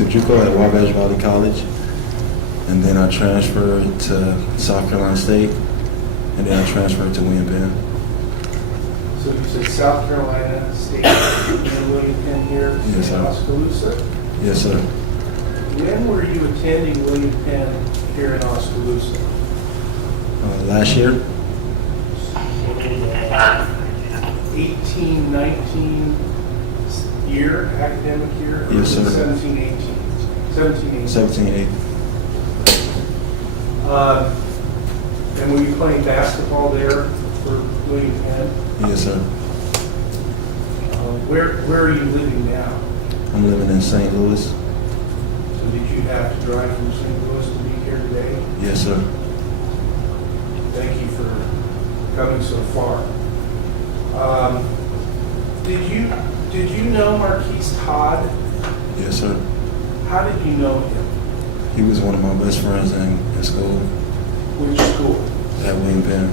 to JUCO at Wabash Valley College, and then I transferred to South Carolina State, and then I transferred to William Penn. So you said South Carolina State and William Penn here Yes, in sir. Oskaloosa? Yes, sir. When were you attending William Penn here in Oskaloosa? Last year? 18, 19 year, academic year? Or Yes, sir. 17, 18? 17, 18. 17, 18. And were you playing basketball there for William Penn? Yes, sir. Where are you living now? I'm living in St. Louis. So did you have to drive from St. Louis to be here today? Yes, sir. Thank you for coming so far. Did you know Marquis Todd? Yes, sir. How did you know him? He was one of my best friends in school Which school? at William Penn.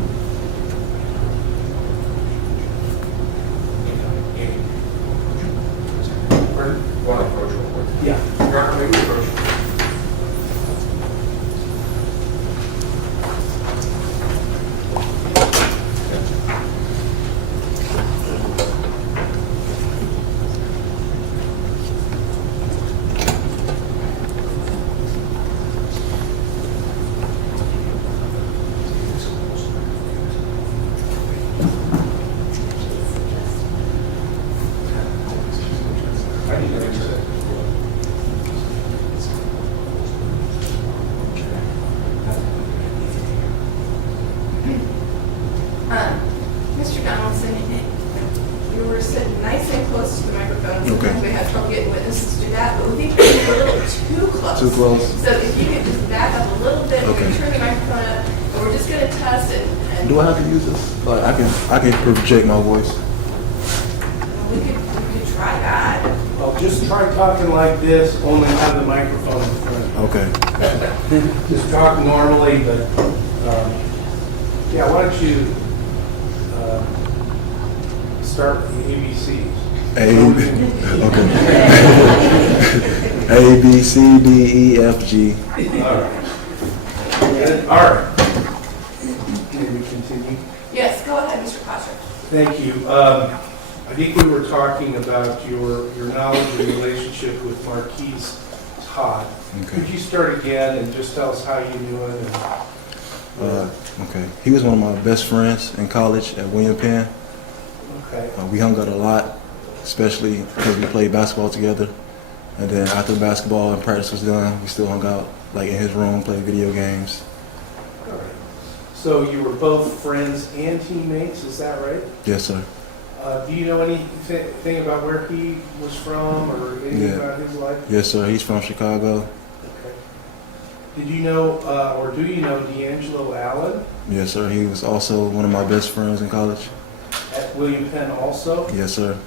Pardon? Want to approach real quick? Yeah. Your Honor, may we approach? I didn't know you said. Mr. Donaldson, you were sitting nice and close to the microphone. Okay. Sometimes we have trouble getting witnesses to do that, but we think you're a little too close. Too close? So if you could just back up a little bit, we're Okay. going to turn the microphone up, and we're just going to test it. And Do I have to use this? Like I can project my voice. we could try that. Well, just try talking like this, only have the microphone in front of Okay. you. Just talk normally, but, yeah, why don't you start with the ABCs? A. Okay. A, B, C, D, E, F, G. All right. All right. May we continue? Yes, go ahead, Mr. Kocher. Thank you. I think we were talking about your knowledge and relationship with Marquis Todd. Okay. Could you start again and just tell us how you knew him? Okay. He was one of my best friends in college at William Penn. Okay. We hung out a lot, especially because we played basketball together. And then after basketball and practice was done, we still hung out like in his room, played video games. All right. So you were both friends and teammates, is that right? Yes, sir. Do you know anything about where he was from or anything Yeah. about his life? Yes, sir. He's from Chicago. Okay. Did you know, or do you know D'Angelo Allen Yes, sir. He was also one of my best friends in college. at William Penn also? Yes, sir.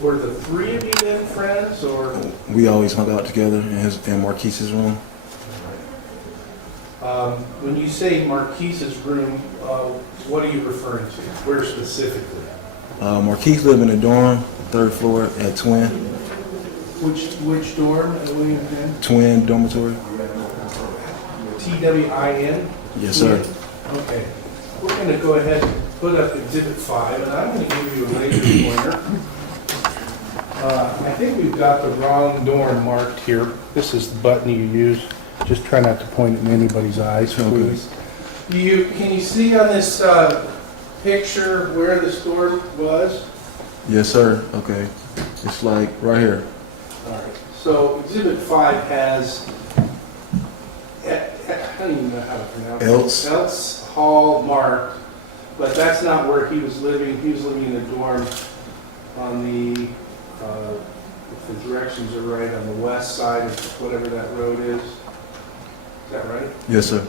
Were the three of you then friends, or? We always hung out together in Marquise's room. When you say Marquise's room, what are you referring to? Where specifically? Marquise lived in a dorm, third floor at Which dorm at William Penn? Twin dormitory. TWIN? Yes, sir. Okay. We're going to go ahead and put up Exhibit 5, and I'm going to give you a laser pointer. I think we've got the wrong dorm marked here. This is the button you use. Just try not to point it in anybody's eyes, please. Can you see on this picture where this dorm was? Yes, sir. Okay. It's like right here. All right. So Exhibit 5 has, I don't even know how to pronounce it. Else Hall marked, but that's not where he was living. He was living in a dorm on the, if the directions are right, on the west side of whatever that road is. Is that right? Yes, sir.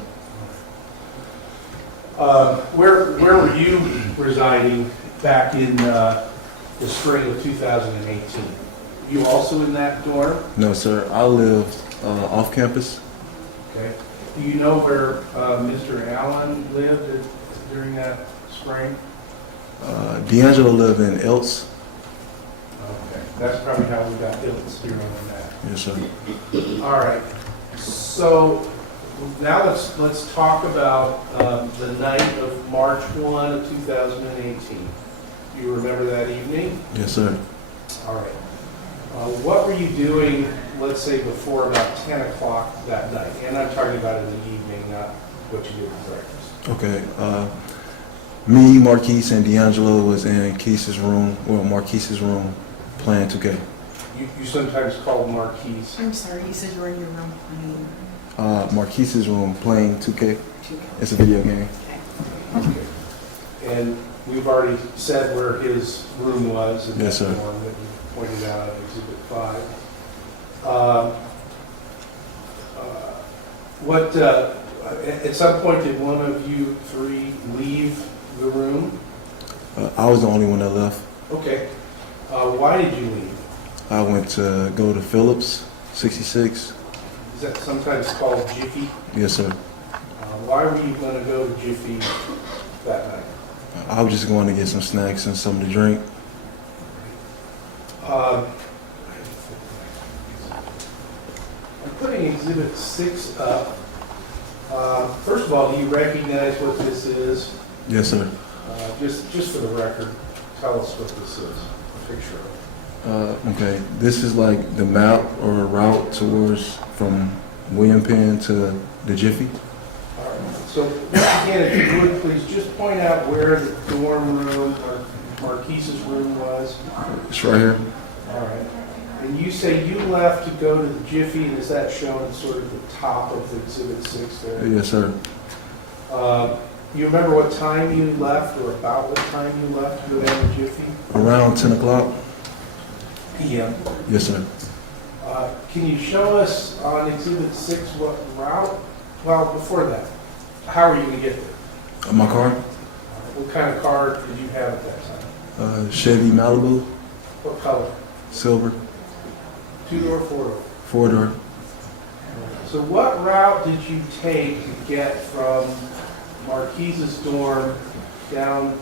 Where were you residing back in the spring of 2018? You also in that dorm? No, sir. I lived off campus. Okay. Do you know where Mr. Allen lived during that spring? D'Angelo lived in Eltz. Okay. That's probably how we got Hilton's here on that. Yes, sir. All right, so now let's talk about the night of March 1 of 2018. Do you remember that evening? Yes, sir. All right. What were you doing, let's say, before about 10 o'clock that night? And I'm talking about in the evening, not what you did for breakfast. Okay. Me, Marquis, and D'Angelo was in Keis's room, well, Marquis's room, playing 2K. You sometimes call Marquis. I'm sorry, you said you were in your room playing. Marquis's room, playing 2K. 2K. It's a video game. Okay. And we've already said where his room was. And Yes, that's sir. the one that you pointed out in Exhibit 5. At some point, did one of you three leave the room? I was the only one that left. Okay. Why did you leave? I went to go to Phillips, 66. Is that sometimes called Jiffy? Yes, sir. Why were you going to go to Jiffy that night? I was just going to get some snacks and something to drink. I'm putting Exhibit 6 up. First of all, do you recognize what this is? Yes, sir. Just for the record, tell us what this is, a picture of it. Okay, this is like the map or route towards from William Penn to the Jiffy. All right. So, once again, if you would, please just point out where the dorm room or Marquise's room was. It's right here. All right. And you say you left to go to the Jiffy, and is that shown at sort of the top of the Exhibit 6 there? Yes, sir. You remember what time you left, or about what time you left to go down to Jiffy? Around 10 o'clock. PM. Yes, sir. Can you show us on Exhibit 6 what route? Well, before that, how are you going to get there? My car, What kind of car did you have at that time? Chevy Malibu, What color? silver, 2-door, 4-door? 4-door. So what route did you take to get from Marquise's dorm down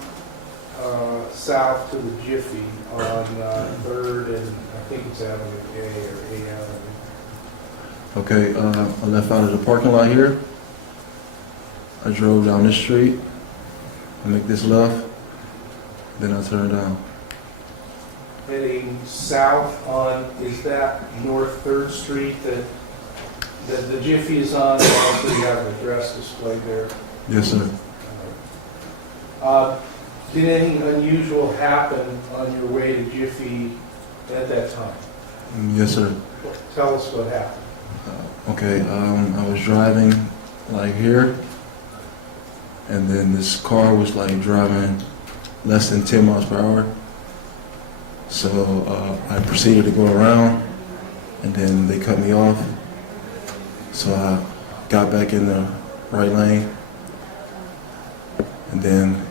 south to the Jiffy on 3rd and I think it's Avenue A or A Avenue? Okay, I left out of the parking lot here. I drove down this street. I make this left. Then I turn down. Heading south on, is that North 3rd Street that the Jiffy is on? And also you have an address displayed there. Yes, sir. Did anything unusual happen on your way to Jiffy at that time? Yes, sir. Tell us what happened. Okay, I was driving like here, and then this car was like driving less than 10 miles per hour. So I proceeded to go around, and then they cut me off. So I got back in the right lane, and then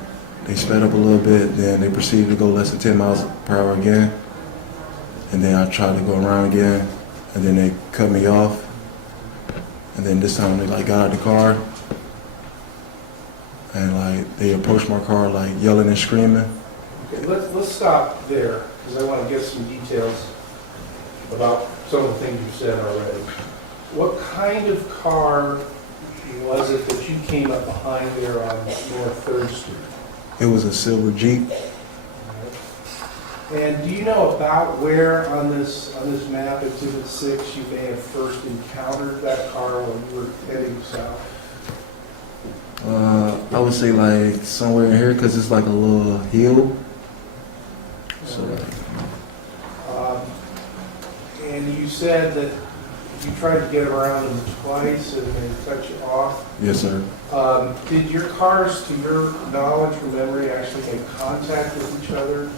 they sped up a little bit. Then they proceeded to go less than 10 miles per hour again, and then I tried to go around again, and then they cut me off. And then this time they like got out of the car, and like they approached my car like yelling and screaming. Okay, let's stop there, because I want to get some details about some of the things you said already. What kind of car was it that you came up behind there on North 3rd Street? It was a silver Jeep. And do you know about where on this map, Exhibit 6, you may have first encountered that car when you were heading south? I would say like somewhere in here because it's like a little hill. So like, And you said that you tried to get around them twice and they cut you off. yes, sir. Did your cars, to your knowledge or memory, actually make contact with each other?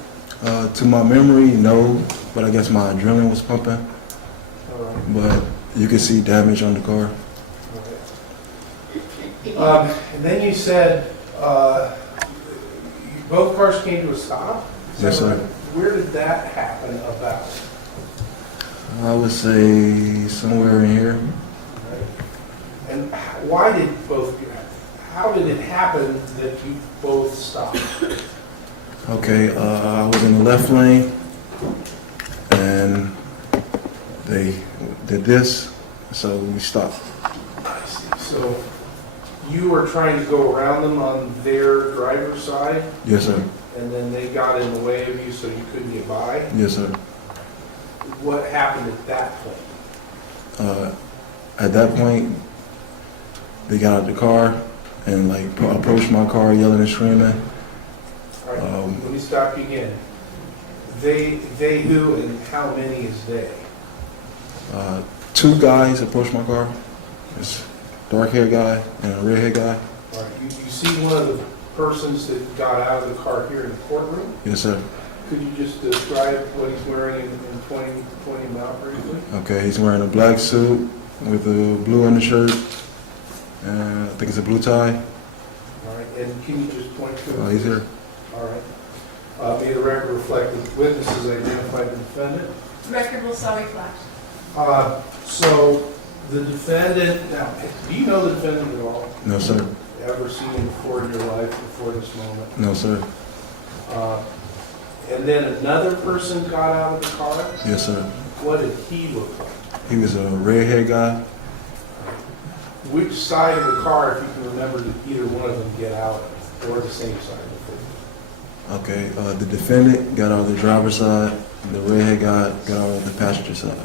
To my memory, no, but I guess my adrenaline was pumping. All right. But you could see damage on the car. Okay. And then you said both cars came to a stop? Is that Yes, sir. right? Where did that happen about? I would say somewhere in here. Right. And why did how did it happen that you both stopped? Okay, I was in the left lane, and and they did this, so we stopped. I see. So you were trying to go around them on their driver's side, Yes, sir. and then they got in the way of you so you couldn't get by? Yes, sir. What happened at that point? At that point, they got out the car and like approached my car, yelling and screaming. All right, let me stop you again. They who and how many is they? Two guys approached my car. This dark-haired guy and a red-haired guy. All right, you see one of the persons that got out of the car here in the courtroom? Yes, sir. Could you just describe what he's wearing and point him out briefly? Okay, he's wearing a black suit with a blue undershirt, and I think it's a blue tie. All right, and can you just point to him? He's here. All right. May the record reflect that witnesses identified the defendant. Record will sorry flash. So the defendant, now, do you know the defendant at all? No, sir. Ever seen him before in your life before this moment? No, sir. And then another person got out of the car? Yes, sir. What did he look like? He was a red-haired guy. Which side of the car, if you can remember, did either one of them get out of, or the same side of Okay, the defendant got out of the driver's side, and the redhead guy got out of the passenger side.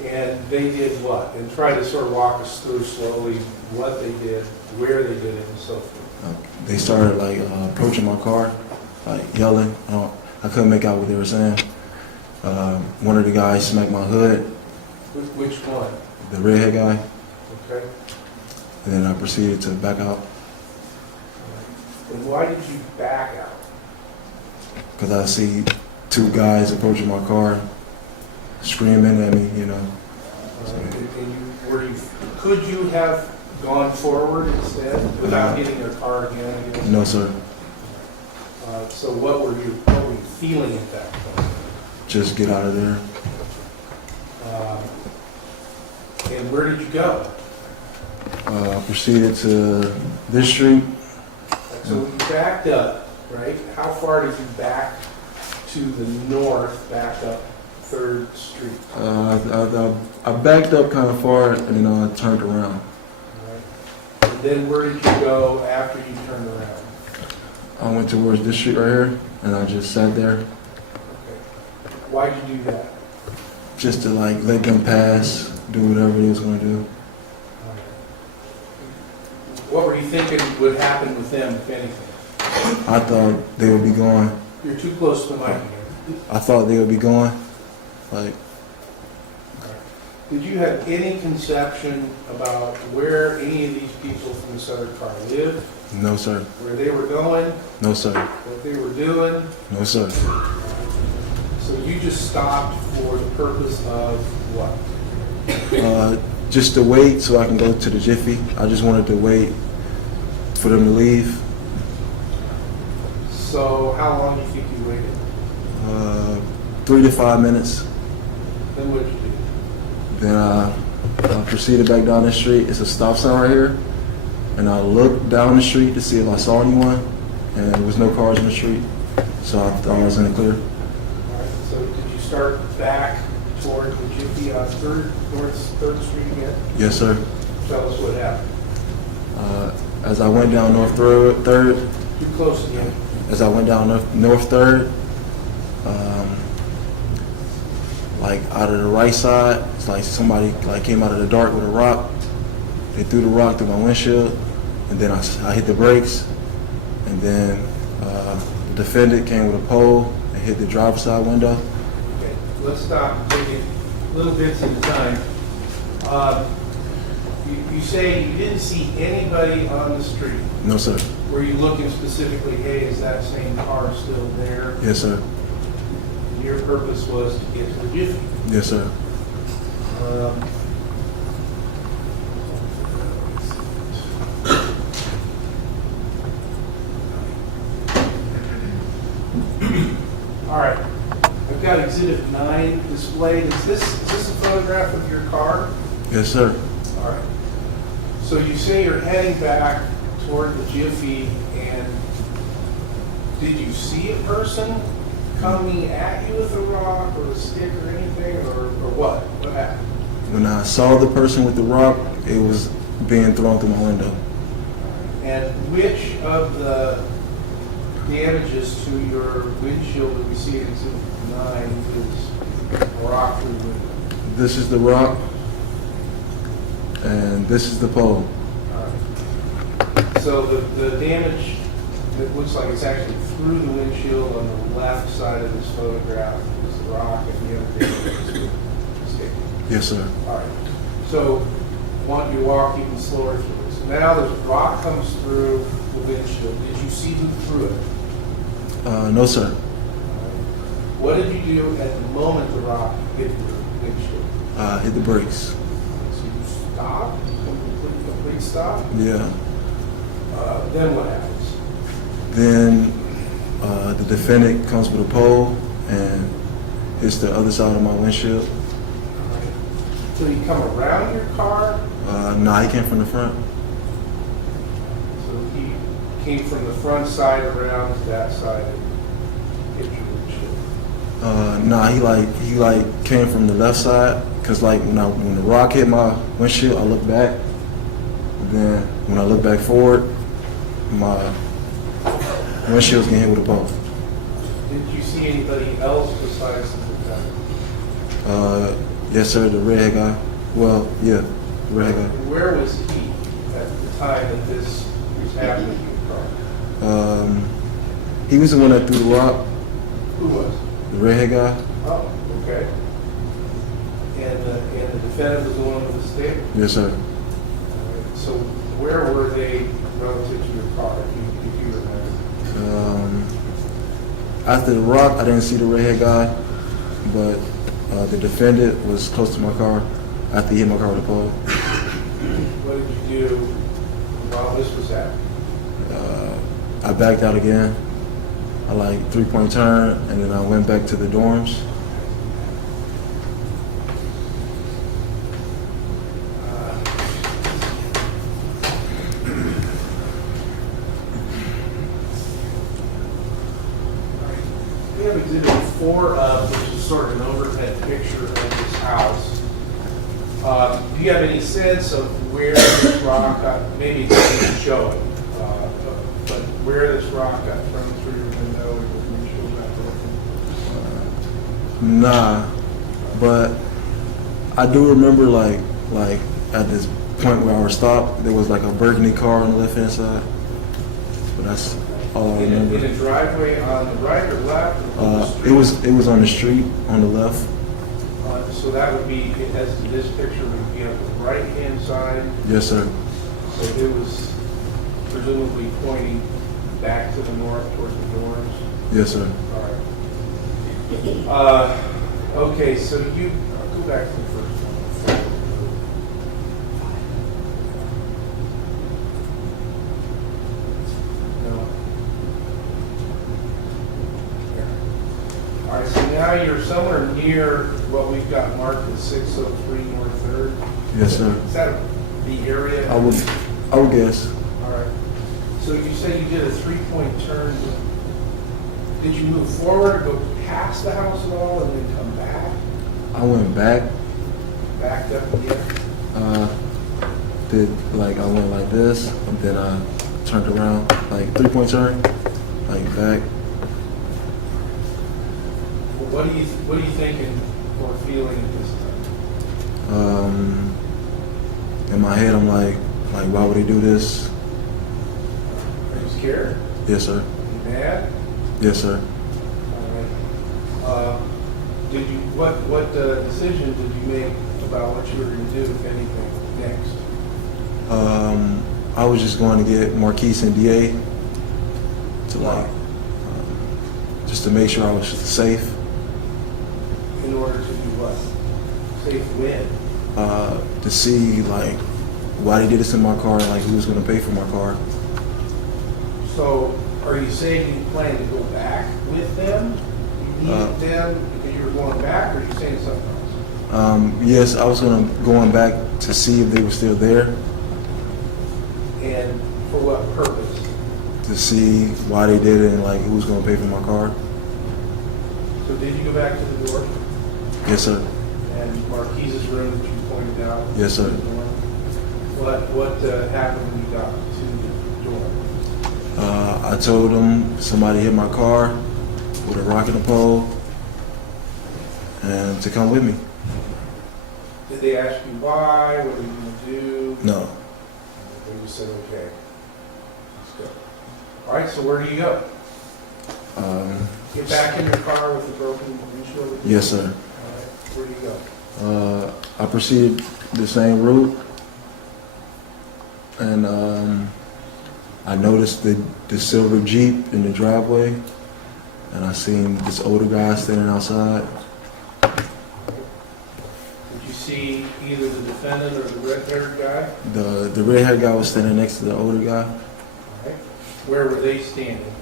it? And they did what? And try to sort of walk us through slowly what they did, where they did it, and so forth. They started like approaching my car, like yelling. I couldn't make out what they were saying. One of the guys smacked my hood, Which one? the redhead guy, Okay. and then I proceeded to back out And why did you back out? because I see two guys approaching my car, screaming at me, you know. Could you have gone forward instead without hitting their car again? I guess? No, sir. So what were you feeling at that point? Just get out of there. And where did you go? I proceeded to this street. So you backed up, right? How far did you back to the north, back up 3rd Street? I backed up kind of far, and then I turned around. Right. And then where did you go after you turned around? I went towards this street right here, and I just sat there Okay. Why'd you do that? just to like let them pass, do whatever they was going to do. What were you thinking would happen with them, if anything? I thought they would be going. You're too close to the mic here. I thought they would be going. Like, Did you have any conception about where any of these people from this other car lived, no, sir. where they were going, No, sir. what they were doing? No, sir. So you just stopped for the purpose of what? Just to wait so I can go to the Jiffy. I just wanted to wait for them to leave. So how long do you think you waited? 3 to 5 minutes. Then what did you do? Then I proceeded back down the street. It's a stop sign right here. And I looked down the street to see if I saw anyone. And there was no cars in the street. So I thought I was in the clear. All right, so did you start back toward the Jiffy on North 3rd Street again? Yes, sir. Tell us what happened. As I went down North 3rd, Too close again. as I went down North 3rd, like out of the right side, it's like somebody like came out of the dark with a rock. They threw the rock through my windshield, and then I hit the brakes, and then the defendant came with a pole and hit the driver's side window. Okay, let's stop and take it little bits at a time. You say you didn't see anybody on the street. No, sir. Were you looking specifically, hey, is that same car still there? Yes, sir. Your purpose was to get to the Jiffy. Yes, sir. All right, I've got Exhibit 9 displayed. Is this a photograph of your car? Yes, sir. All right. So you say you're heading back toward the Jiffy, and did you see a person coming at you with a rock or a stick or anything, or what? What happened? When I saw the person with the rock, it was being thrown through my window. And which of the damages to your windshield that we see in Exhibit 9 is a rock through the window? This is the rock, and this is the pole. All right. So the damage that looks like it's actually through the windshield on the left side of this photograph is the rock, and the other damage is the stick. Yes, sir. All right. So want you to walk even slower through this. Now the rock comes through the windshield. Did you see who threw it? No, sir. What did you do at the moment the rock hit the windshield? Hit the brakes. So you stop, complete stop. Yeah. Then what happens? Then the defendant comes with a pole and hits the other side of my windshield. So you come around your car. Nah, he came from the front. So he came from the front side around to that side and hit your windshield. Nah, he came from the left side, cause like when the rock hit my windshield, I looked back. Then when I look back forward, my windshield's getting hit with a pole. Did you see anybody else besides the defendant? Yes, sir, the redhead guy. Well, yeah, the redhead guy. Where was he at the time that this was happening in your car? He was the one that threw the rock, Who was? the redhead guy. Oh, okay. And the defendant was the one with the stick? Yes, sir. So where were they relative to your car, if you remember? After the rock, I didn't see the redhead guy, but the defendant was close to my car after he hit my car with a pole. What did you do while this was happening? I backed out again. I like 3-point turn, and then I went back to the dorms. We have Exhibit 4 of, which is sort of an overhead picture of this house. Do you have any sense of where this rock got, maybe it doesn't show it, but where this rock got thrown through your window or your windshield got broken? Nah, but I do remember like at this point where I was stopped, there was like a burgundy car on the left hand side. But that's all I In remember. a driveway on the right or left? Or the street? It was on the street on the left. So that would be, as this picture would be on the right-hand side. Yes, sir. So it was presumably pointing back to the north towards the dorms. Yes, sir. All right. Okay, so you I'll go back to the first one. No. All right, so now you're somewhere near what we've got marked as 603 North 3rd. Yes, sir. Is that the area? I would guess. All right. So you say you did a 3-point turn. Did you move forward, go past the house at all, and then come back? I went back. Backed up again? I went like this, and then I turned around, like 3-point turn, like back. Well, what are you thinking or feeling at this time? In my head, I'm like, why would he do this? Are you scared? Yes, sir. You mad? Yes, sir. All right. What decision did you make about what you were going to do, if anything, next? I was just going to get Marquis and DA to just to make sure I was safe. In order to do what? Safe when? To see why they did this in my car and who was going to pay for my car. So, are you saying you plan to go back with them? You needed them because you were going back, or are you saying something else? Yes, I was going back to see if they were still there. And for what purpose? To see why they did it and who was going to pay for my car. So did you go back to the door? Yes, sir. And Marquis's room that you pointed out? Yes, sir. What happened when you got to the door? I told them somebody hit my car with a rock and a pole and to come with me. Did they ask you why? What are you going to do? No. They just said, okay. Let's go. All right, so where do you go? Get back in your car with the broken windshield? Yes, sir. All right, where do you go? I proceeded the same route, and I noticed the silver Jeep in the driveway, and I seen this older guy standing outside. Did you see either the defendant or the red-haired guy? The red-haired guy was standing next to the older guy. All right. Where were they standing?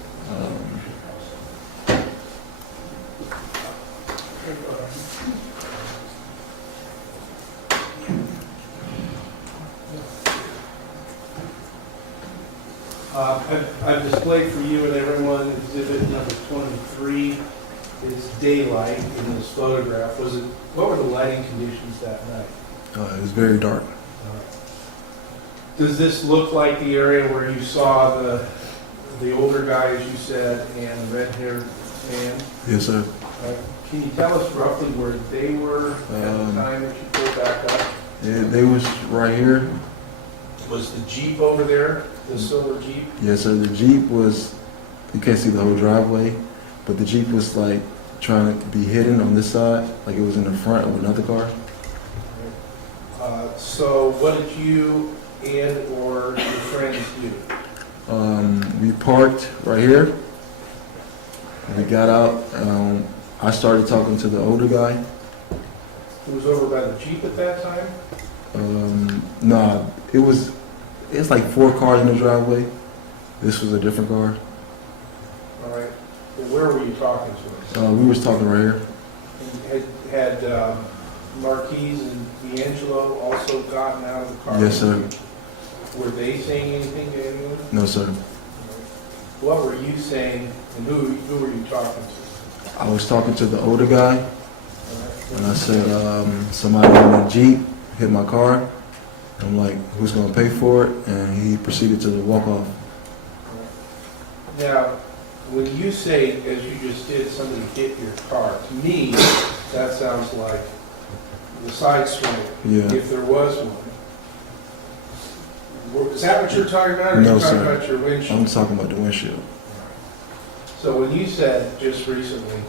I've displayed for you and everyone exhibit number 23. It's daylight in this photograph. What were the lighting conditions that night? It was very dark. Does this look like the area where you saw the older guy, as you said, and the red-haired man? Yes, sir. Can you tell us roughly where they were at the time that you pulled back up? They was right here. Was the Jeep over there, the silver Jeep? Yes, sir. The Jeep was, you can't see the whole driveway, but the Jeep was like trying to be hidden on this side, like it was in the front of another car. So what did you and or your friends do? We parked right here. We got out. I started talking to the older guy. It was over by the Jeep at that time? Nah, it's like 4 cars in the driveway. This was a different car. All right. Well, where were you talking to us? We was talking right here. And had Marquis and D'Angelo also gotten out of the car? Yes, sir. Were they saying anything to anyone? No, sir. What were you saying, and who were you talking to? I was talking to the older guy, All right. and I said, somebody in the Jeep hit my car. I'm like, who's going to pay for it? And he proceeded to walk off. Now, when you say, as you just did, somebody hit your car, to me, that sounds like the side swing, Yeah. if there was one. Is that what you're talking about, or are No, you talking sir. about your windshield? I'm talking about the windshield. So when you said just recently,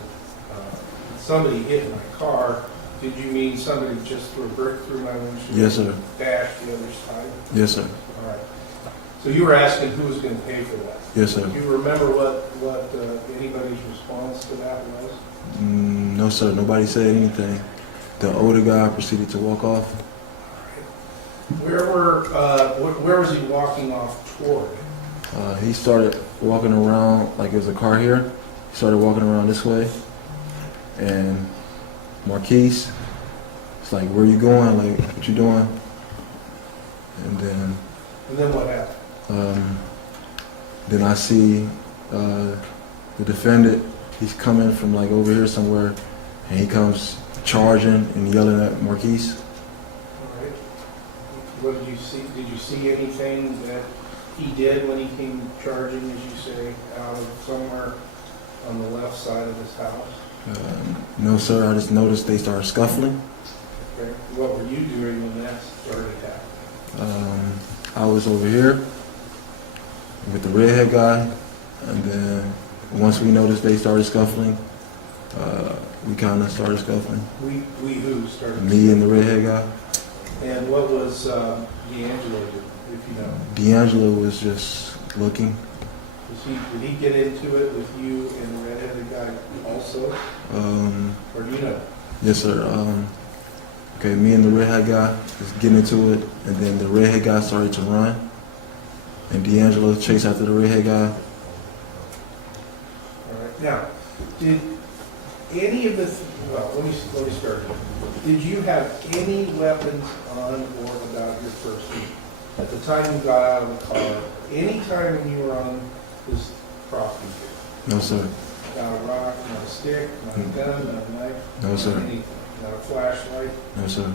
somebody hit my car, did you mean somebody just threw a brick through my windshield? Yes, sir. Dashed the other side? Yes, sir. All right. So you were asking who was going to pay for that? Yes, sir. Do you remember what anybody's response to that was? No, sir. Nobody said anything. The older guy proceeded to walk off. Where was he walking off toward? He started walking around like there's a car here. He started walking around this way. And Marquis, it's like, where you going? Like, what you doing? And And then what happened? then I see the defendant. He's coming from like over here somewhere, and he comes charging and yelling at Marquis. All right. What did you see? Did you see anything that he did when he came charging, as you say, out of somewhere on the left side of his house? No, sir. I just noticed they started scuffling. Okay. What were you doing when that started happening? I was over here with the redhead guy, and then once we noticed they started scuffling, we kind of started scuffling. We who started? Me and the redhead guy. And what was D'Angelo doing, if you know? D'Angelo was just looking. Did he get into it with you and the redheaded guy also? Or do you know? Yes, sir. Okay, me and the redhead guy was getting into it, and then the redhead guy started to run, and D'Angelo chased after the redhead guy. All right. Now, did any of this? Well, let me start here. Did you have any weapons on or about your person at the time you got out of the car? Any time when you were on this property? No, sir. not a rock, not a stick, not a gun, not a knife? No, sir. Not anything, not a flashlight? No, sir.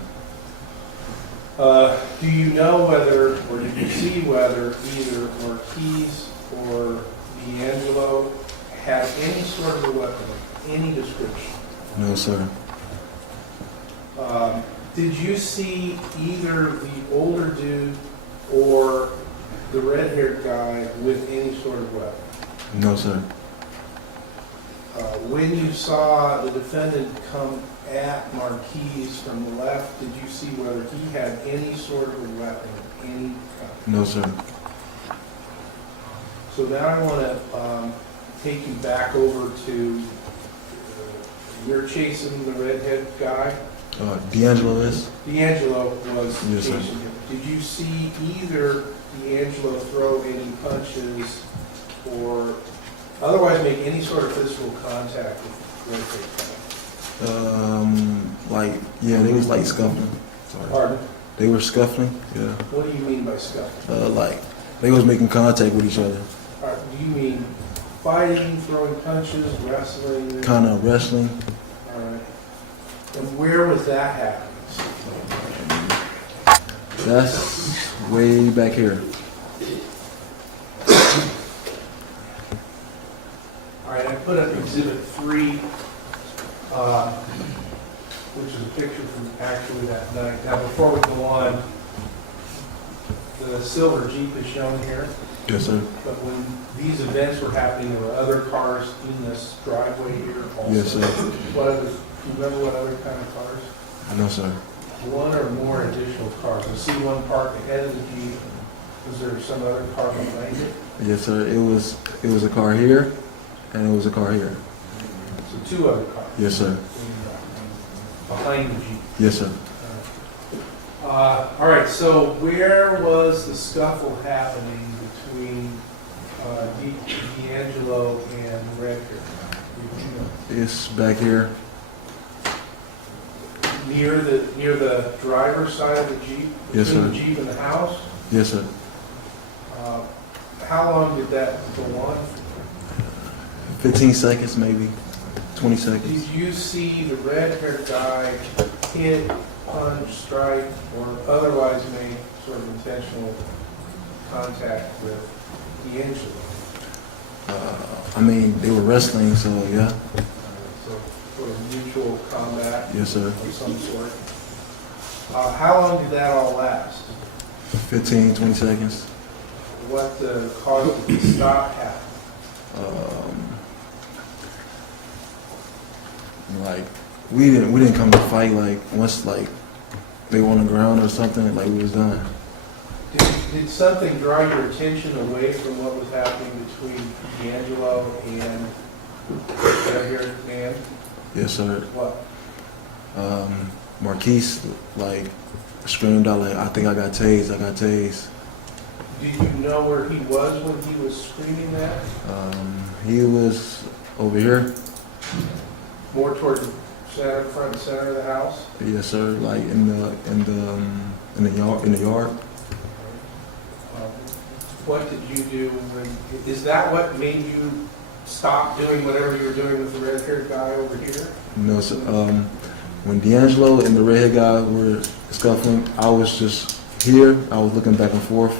Do you know whether, or did you see whether either Marquis or D'Angelo had any sort of a weapon, any description? No, sir. Did you see either the older dude or the red-haired guy with any sort of weapon? No, sir. When you saw the defendant come at Marquis from the left, did you see whether he had any sort of a weapon, any kind? No, sir. So now I want to take you back over to, you're chasing the redhead guy. D'Angelo is? D'Angelo was Yes, sir. chasing him. Did you see either D'Angelo throw any punches or otherwise make any sort of physical contact with the redhead guy? Like, yeah, they was like scuffling. Sorry. Pardon? They were scuffling, yeah. What do you mean by scuffling? Like, they was making contact with each other. Do you mean fighting, throwing punches, wrestling? Kind of wrestling. All right. And where was that happening? That's way back here. All right, I put up Exhibit 3, which is a picture from actually that night. Now, before we go on, the silver Jeep is shown here, Yes, sir. but when these events were happening, there were other cars in this driveway here also. Yes, sir. What other, do you remember what other kind of cars? No, sir. One or more additional cars. I see one parked ahead of the Jeep. Was there some other car behind it? Yes, sir. It was a car here, and it was a car here. So two other cars. Yes, sir. Behind the Jeep. Yes, sir. All right, so where was the scuffle happening between D'Angelo and Redker? It's back here. Near the driver's side of the Jeep? Yes, Between sir. the Jeep and the house? Yes, sir. How long did that go on? 15 seconds, maybe 20 seconds. Did you see the red-haired guy hit, punch, strike, or otherwise make sort of intentional contact with D'Angelo? I mean, they were wrestling, so yeah. So sort of mutual combat Yes, sir. of some sort. How long did that all last? 15, 20 seconds. What caused it to stop happening? Like we didn't come to fight. Like once like they were on the ground or something, like we was done. Did something draw your attention away from what was happening between D'Angelo and the red-haired man? Yes, sir. What? Marquis like screamed out like, "I think I got tased. I got tased." Did you know where he was when he was screaming that? He was over here. More toward the center, front and center of the house? Yes, sir. Like in the yard. What did you do when, is that what made you stop doing whatever you were doing with the red-haired guy over here? No, sir. When D'Angelo and the redhead guy were scuffling, I was just here. I was looking back and forth.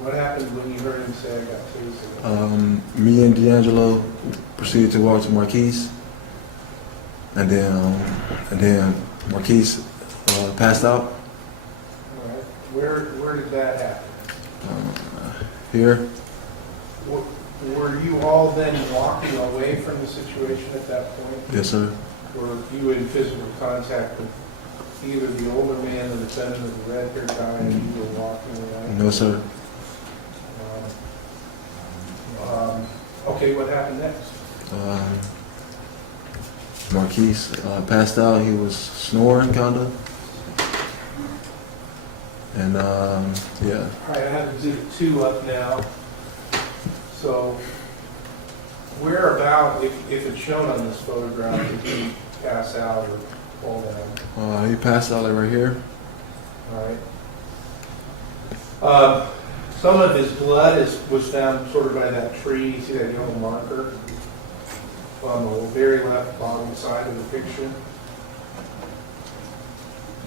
What happened when you heard him say, "I got tased"? Me and D'Angelo proceeded to walk to Marquis, and then Marquis passed out. All right. Where did that happen? Here. Were you all then walking away from the situation at that point? Yes, sir. Were you in physical contact with either the older man, the defendant, or the red-haired guy, and you were walking away? No, sir. Okay, what happened next? Marquis passed out. He was snoring, kind of. And yeah. All right, I have Exhibit 2 up now. So, where about, if it's shown on this photograph, did he pass out or fall down? He passed out like right here. All right. Some of his blood was found sort of by that tree. You see that yellow marker on the very left bottom side of the picture.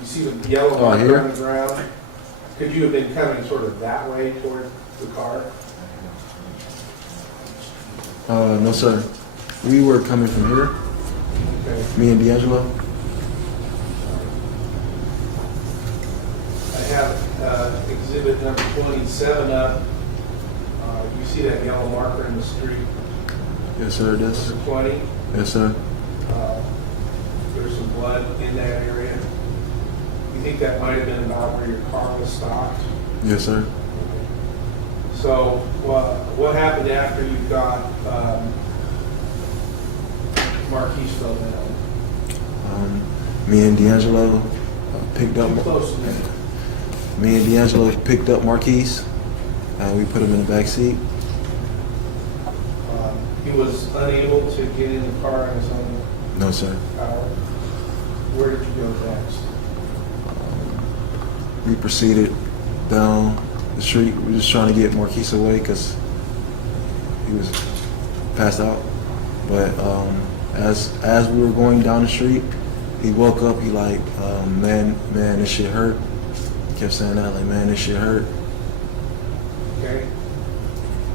You see the yellow marker here? on the ground? Could you have been coming sort of that way toward the car? No, sir. We were coming from here, Okay. me and D'Angelo. I have exhibit number 27 up. You see that yellow marker in the street? Yes, sir, it is. Number 20. Yes, sir. There's some blood in that area. You think that might have been about where your car was stopped? Yes, sir. So what happened after you got Marquis filled in? Me and D'Angelo picked up. Too close to me. Me and D'Angelo picked up Marquis, and we put him in the back seat. He was unable to get in the car on his own No, sir. power. Where did you go next? We proceeded down the street. We were just trying to get Marquis away because he was passed out. But as we were going down the street, he woke up. He like, man, this shit hurt. He kept saying that, like, man, this shit hurt. Okay.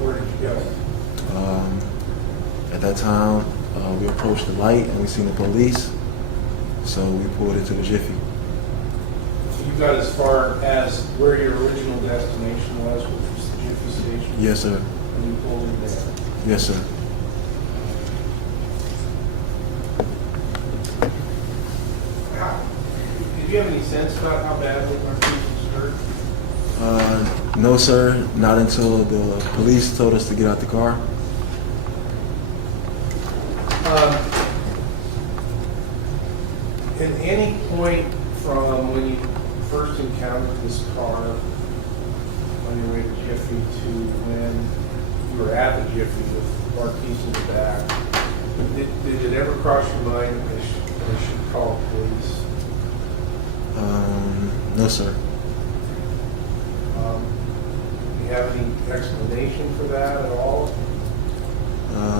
Where did you go? At that time, we approached the light and we seen the police, so we pulled into the Jiffy. So you got as far as where your original destination was, which was the Jiffy Station? Yes, sir. And you pulled in there? Yes, sir. Did you have any sense about how badly Marquis was hurt? No, sir. Not until the police told us to get out the car. At any point from when you first encountered this car on your way to Jiffy to when you were at the Jiffy with Marquis in the back, did it ever cross your mind that they should call police? No, sir. Do you have any explanation for that at all?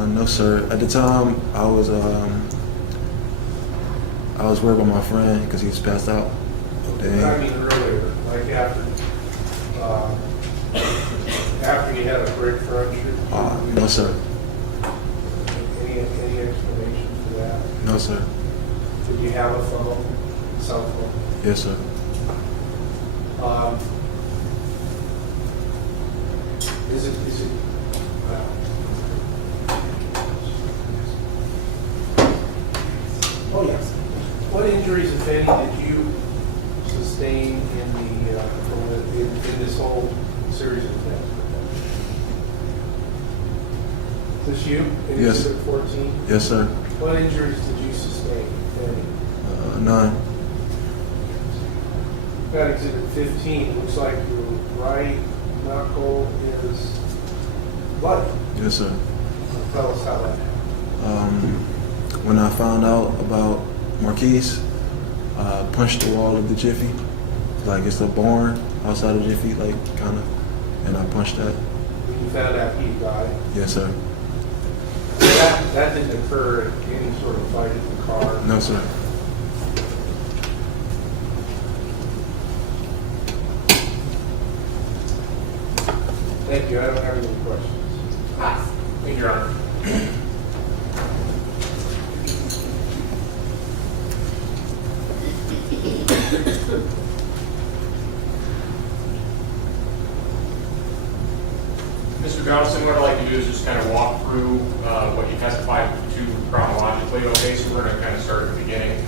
No, sir. At the time, I was worried about my friend because he was passed out. I mean earlier, like after you had a break fracture? No, sir. Any explanation for that? No, sir. Did you have a phone, cell phone? Yes, sir. Is it, oh yes. What injuries, if any, did you sustain in this whole series of things? Is this you? In Yes. Exhibit 14? Yes, sir. What injuries did you sustain, if any? None. Got Exhibit 15, looks like your right knuckle is bloody. Yes, sir. Tell us how that happened. When I found out about Marquis, I punched the wall of the Jiffy. Like, it's a barn outside of Jiffy, like, kind of. And I punched that. When you found out he died, Yes, sir. that didn't occur in any sort of fight in the car. No, sir. Thank you. I don't have any questions. Cross. Thank you, Your Honor. Mr. Johnson, what I'd like to do is just kind of walk through what you testified to chronologically, okay? So we're going to kind of start at the beginning.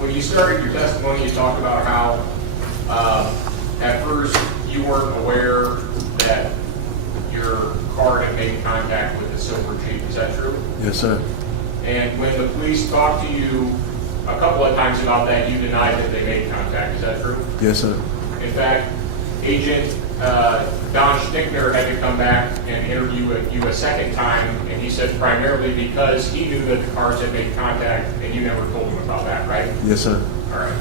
When you started your testimony, you talked about how at first you weren't aware that your car had made contact with the silver Jeep. Is that true? Yes, sir. And when the police talked to you a couple of times about that, you denied that they made contact. Is that true? Yes, sir. In fact, Agent Don Schnickner had to come back and interview you a second time, and he said primarily because he knew that the cars had made contact, and you never told him about that, right? Yes, sir. All right.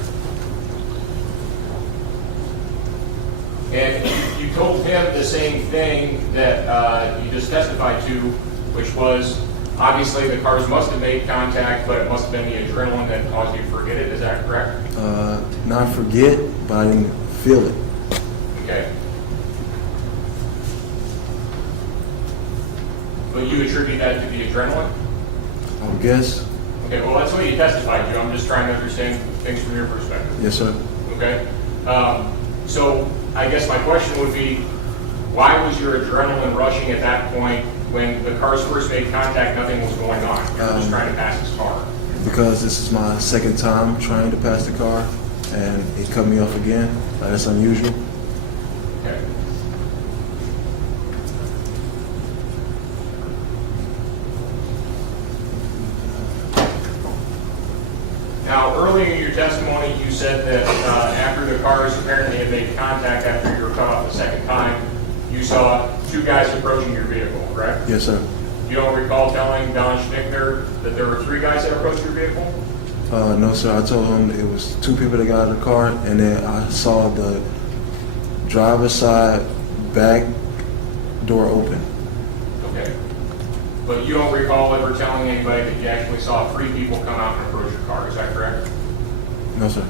And you told him the same thing that you just testified to, which was obviously the cars must have made contact, but it must have been the adrenaline that caused you to forget it. Is that correct? Not forget, but I didn't feel it. Okay. But you attribute that to the adrenaline? I would guess. Okay, well, that's what you testified to. I'm just trying to understand things from your perspective. Yes, sir. Okay? So I guess my question would be, why was your adrenaline rushing at that point when the cars first made contact, nothing was going on? You were just trying to pass this car. Because this is my second time trying to pass the car, and it cut me off again. That's unusual. Okay. Now, earlier in your testimony, you said that after the cars apparently had made contact after you were cut off the second time, you saw two guys approaching your vehicle, correct? Yes, sir. You don't recall telling Don Schnickner that there were three guys that approached your vehicle? No, sir. I told him it was two people that got out of the car, and then I saw the driver's side back door open. Okay. But you don't recall ever telling anybody that you actually saw three people come out and approach your car, is that correct? No, sir.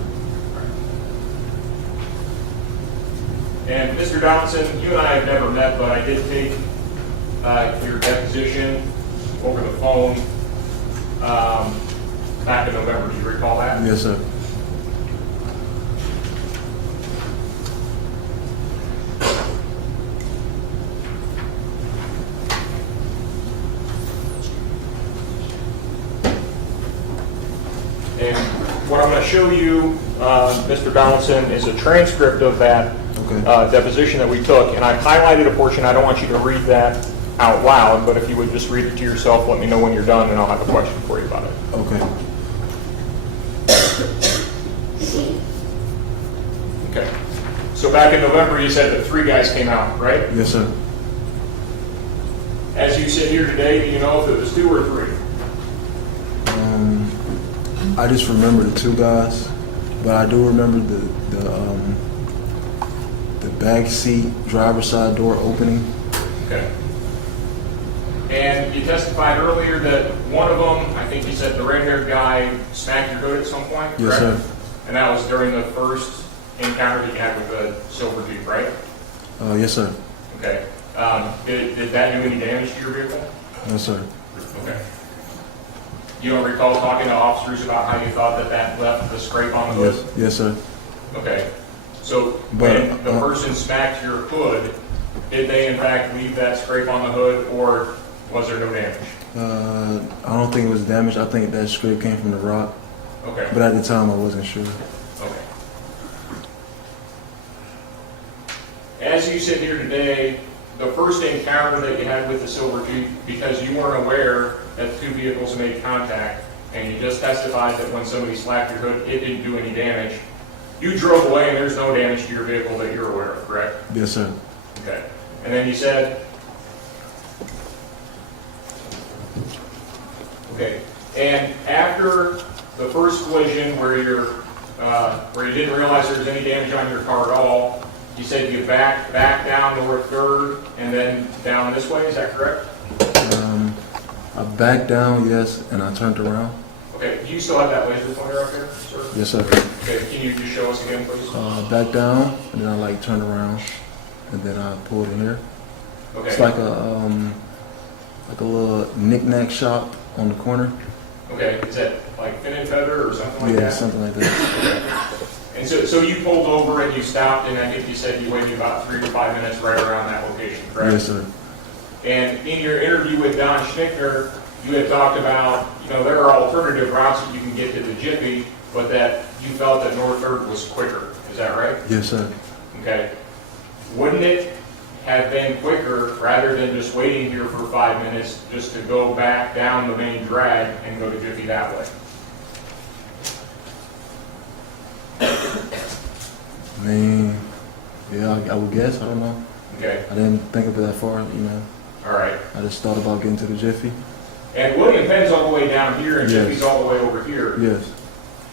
And Mr. Donaldson, you and I have never met, but I did take your deposition over the phone back in November. Do you recall that? Yes, sir. And what I'm going to show you, Mr. Donaldson, is a transcript of that deposition that we took. And I've highlighted a portion. I don't want you to read that out loud, but if you would just read it to yourself, let me know when you're done, and I'll have a question for you about it. Okay. Okay. So back in November, you said that three guys came out, right? Yes, sir. As you sit here today, do you know if it was two or three? I just remember the two guys, but I do remember the back seat driver's side door opening. Okay. And you testified earlier that one of them, I think you said the red-haired guy, smacked your hood at some point, correct? Yes, sir. And that was during the first encounter that you had with the silver Jeep, right? Yes, sir. Okay. Did that do any damage to your vehicle? No, sir. Okay. You don't recall talking to officers about how you thought that left the scrape on the hood? Yes, yes, sir. Okay. So when the person smacked your hood, did they in fact leave that scrape on the hood, or was there no damage? I don't think it was damaged. I think that scrape came from the rock. Okay. But at the time, I wasn't sure. Okay. As you sit here today, the first encounter that you had with the silver Jeep, because you weren't aware that the two vehicles made contact, and you just testified that when somebody slapped your hood, it didn't do any damage. You drove away and there's no damage to your vehicle that you're aware of, correct? Yes, sir. Okay. And then you said, okay, and after the first collision where you didn't realize there was any damage on your car at all, you said you back down North 3rd and then down this way, is that correct? I backed down, yes, and I turned around. Okay, do you still have that laser pointer up there, sir? Yes, sir. Okay, can you just show us again, please? Back down, and then I turned around, and then I pulled in here. Okay. It's like a little knick-knack shop on the corner. Okay, is that like Fin and Feather or something like that? Yeah, something like that. Okay. And so you pulled over and you stopped, and I think you said you waited about 3 to 5 minutes right around that location, correct? Yes, sir. And in your interview with Don Schnickner, you had talked about, there are alternative routes that you can get to the Jiffy, but that you felt that North 3rd was quicker. Is that right? Yes, sir. Okay. Wouldn't it have been quicker, rather than just waiting here for 5 minutes, just to go back down the main drag and go to Jiffy that way? I mean, yeah, I would guess. I don't know. Okay. I didn't think of it that far, All right. I just thought about getting to the Jiffy. And William Penn's all the way down here, and Yes. Jiffy's all the way over here. Yes.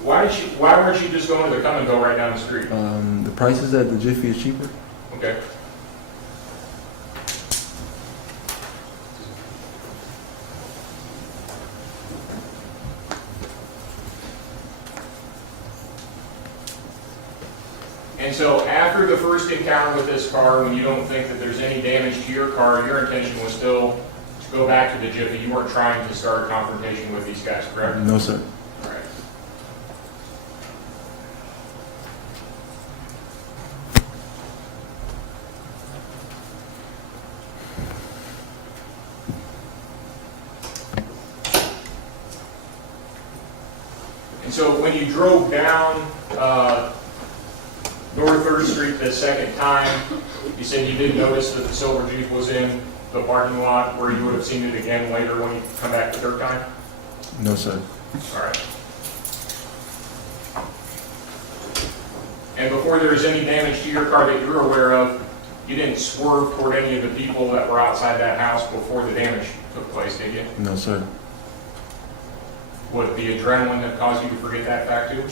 Why weren't you just going to the come and go right down the street? The prices at the Jiffy is cheaper. Okay. And so after the first encounter with this car, when you don't think that there's any damage to your car, your intention was still to go back to the Jiffy. You weren't trying to start a confrontation with these guys, correct? No, sir. All right. And so when you drove down North 3rd Street the second time, you said you didn't notice that the silver Jeep was in the parking lot where you would have seen it again later when you come back the third time? No, sir. All right. And before there was any damage to your car that you're aware of, you didn't swerve toward any of the people that were outside that house before the damage took place, did you? No, sir. Would the adrenaline have caused you to forget that fact too?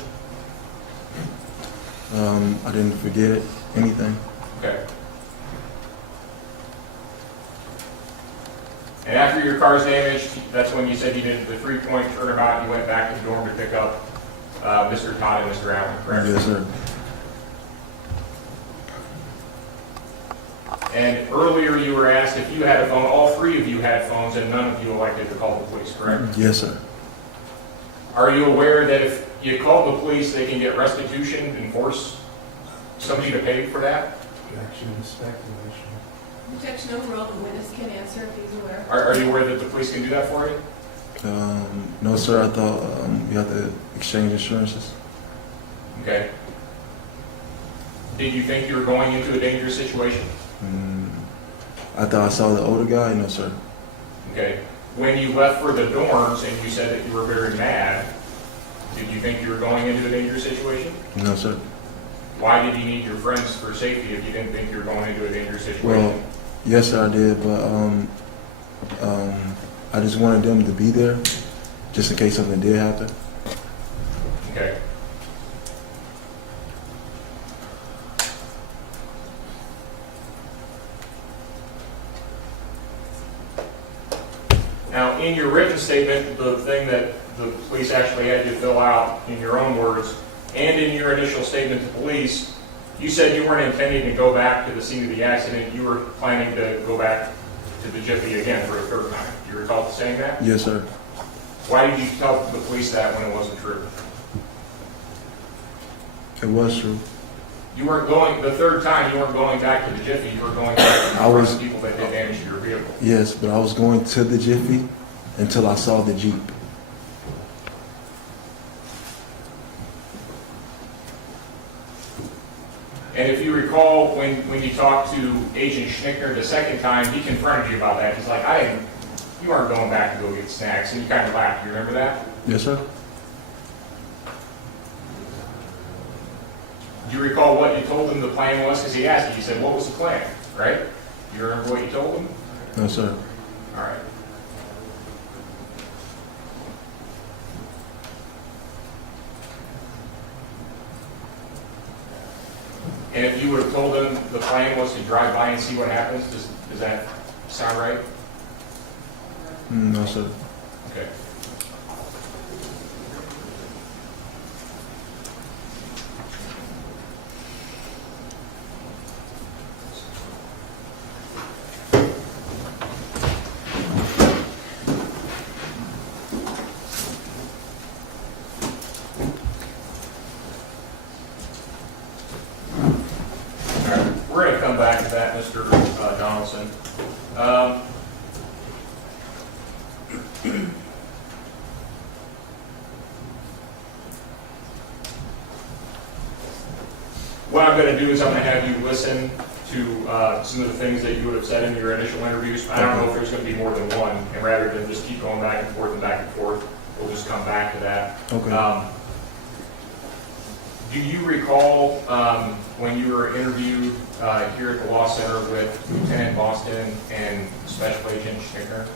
I didn't forget anything. Okay. And after your car's damaged, that's when you said you did the 3-point turnabout and you went back to the dorm to pick up Mr. Todd and Mr. Allen, correct? Yes, sir. And earlier you were asked if you had a phone. All three of you had phones and none of you elected to call the police, correct? Yes, sir. Are you aware that if you call the police, they can get restitution and force somebody to pay for that? Objection and speculation. Objection overruled, the witness can answer if he's aware. Are you aware that the police can do that for you? No, sir. I thought we have to exchange insurances. Okay. Did you think you were going into a dangerous situation? I thought I saw the older guy. No, sir. Okay. When you left for the dorms and you said that you were very mad, did you think you were going into a dangerous situation? No, sir. Why did you need your friends for safety if you didn't think you were going into a dangerous situation? Well, yes, sir, I did, but I just wanted them to be there, just in case something did happen. Okay. Now, in your written statement, the thing that the police actually had you fill out in your own words, and in your initial statement to police, you said you weren't intending to go back to the scene of the accident. You were planning to go back to the Jiffy again for a third time. Do you recall saying that? Yes, sir. Why did you tell the police that when it wasn't true? It was true. You weren't going, the third time, you weren't going back to the Jiffy. You were going back to the people that did damage to your vehicle. Yes, but I was going to the Jiffy until I saw the Jeep. And if you recall, when you talked to Agent Schnickner the second time, he confronted you about that. He's like, you aren't going back to go get snacks. And you kind of laughed. You remember that? Yes, sir. Do you recall what you told him the plan was? Because he asked you, you said, what was the plan, right? You remember what you told him? No, sir. All right. And if you would have told him the plan was to drive by and see what happens, does that sound right? No, sir. Okay. We're going to come back to that, Mr. Donaldson. What I'm going to do is I'm going to have you listen to some of the things that you would have said in your initial interviews. I don't know if there's going to be more than one, and rather than just keep going back and forth, we'll just come back to that. Okay. Do you recall when you were interviewed here at the Law Center with Lieutenant Boston and Special Agent Schnicker?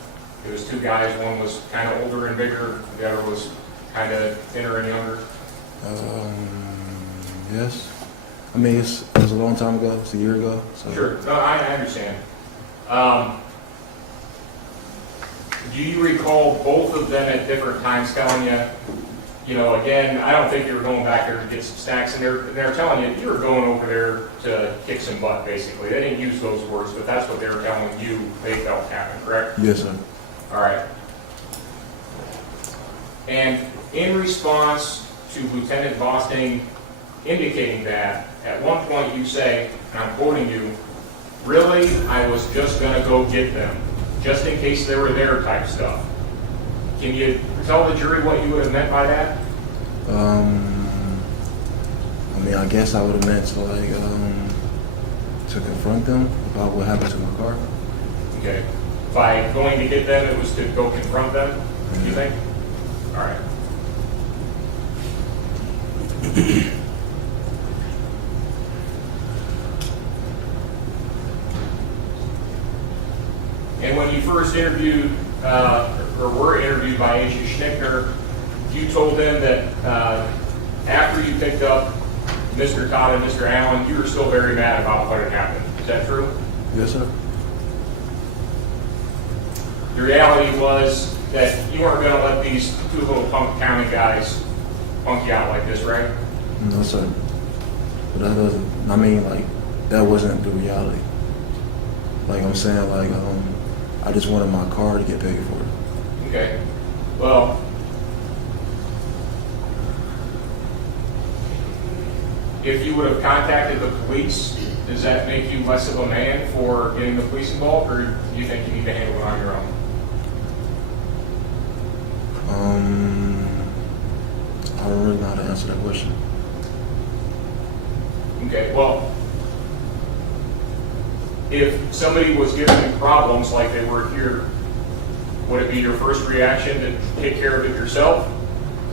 It was two guys. One was kind of older and bigger. The other was kind of thinner and younger. Yes. I mean, it was a long time ago. It's a year ago. So. Sure. No, I understand. Do you recall both of them at different times telling you, you know, again, I don't think you were going back there to get some snacks, and they're telling you were going over there to kick some butt, basically. They didn't use those words, but that's what they were telling you they felt happened, correct? Yes, sir. All right. And in response to Lieutenant Bosting indicating that, at one point you say, and I'm quoting you, "Really, I was just going to go get them, just in case they were there," type stuff. Can you tell the jury what you would have meant by that? I mean, I guess I would have meant to like to confront them about what happened to my car. Okay. By going to get them, it was to go confront them, you think? All right. And when you first interviewed, or were interviewed by Agent Schnickner, you told them that after you picked up Mr. Todd and Mr. Allen, you were still very mad about what had happened. Is that true? Yes, sir. The reality was that you weren't going to let these two little punk county guys punk you out like this, right? No, sir. But that doesn't. I mean, like that wasn't the reality. Like I'm saying, like I just wanted my car to get paid for. Okay. Well, if you would have contacted the police, does that make you less of a man for getting the police involved, or do you think you need to handle it on your own? I don't really know how to answer that question. Okay, well, if somebody was giving you problems like they were here, would it be your first reaction to take care of it yourself,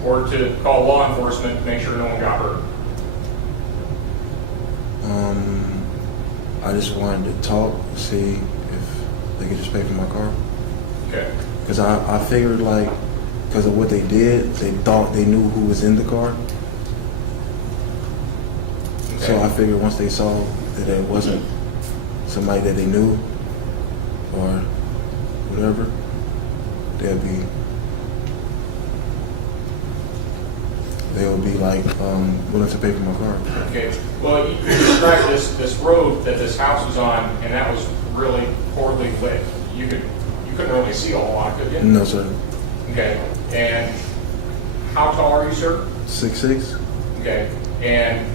or to call law enforcement to make sure no one got hurt? I just wanted to talk to see if they could just pay for my car. Okay. Because I figured like, because of what they did, they thought they knew who was in the car. Okay. So I figured once they saw that it wasn't somebody that they knew or whatever, they would be like willing to pay for my car. Okay, well, you described this road that this house was on, and that was really poorly lit. You couldn't really see a whole lot, could you? No, sir. Okay, and how tall are you, sir? 6'6", Okay, and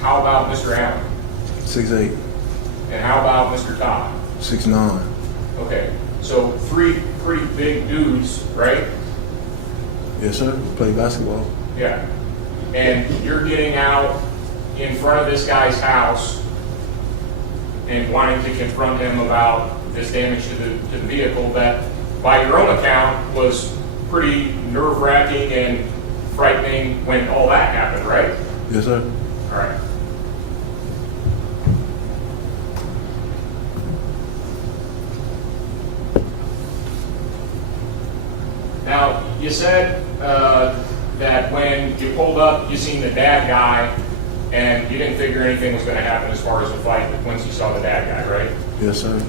how about Mr. Allen? 6'8", And how about Mr. Todd? 6'9". Okay, so three pretty big dudes, right? Yes, sir. We play basketball. Yeah. And you're getting out in front of this guy's house and wanting to confront him about this damage to the vehicle that, by your own account, was pretty nerve-wracking and frightening when all that happened, right? Yes, sir. All right. Now, you said that when you pulled up, you seen the dad guy, and you didn't figure anything was going to happen as far as the fight once you saw the dad guy, right? Yes, sir.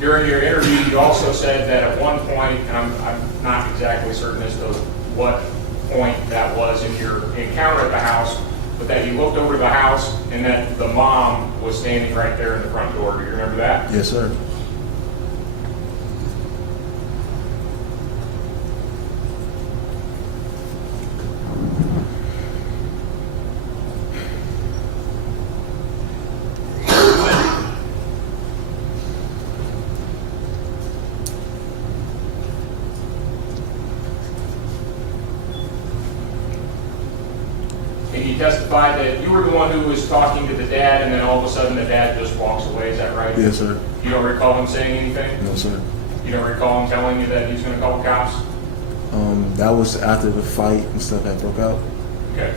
During your interview, you also said that at one point, and I'm not exactly certain as to what point that was in your encounter at the house, but that you looked over to the house and that the mom was standing right there in the front door. Do you remember that? Yes, sir. And you testified that you were the one who was talking to the dad, and then all of a sudden the dad just walks away. Is that right? Yes, sir. You don't recall him saying anything? No, sir. You don't recall him telling you that he's going to call the cops? That was after the fight and stuff that broke out. Okay.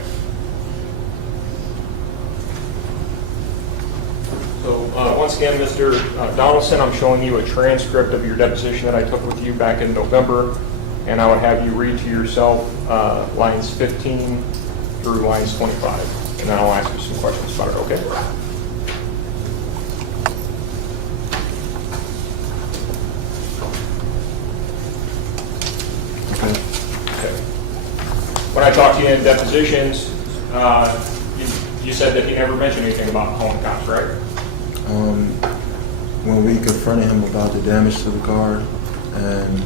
So once again, Mr. Donaldson, I'm showing you a transcript of your deposition that I took with you back in November, and I would have you read to yourself lines 15 through lines 25, and then I'll ask you some questions about it, okay? Okay. Okay. When I I talked to you in depositions, you said that he never mentioned anything about home cops, right? When we confronted him about the damage to the car and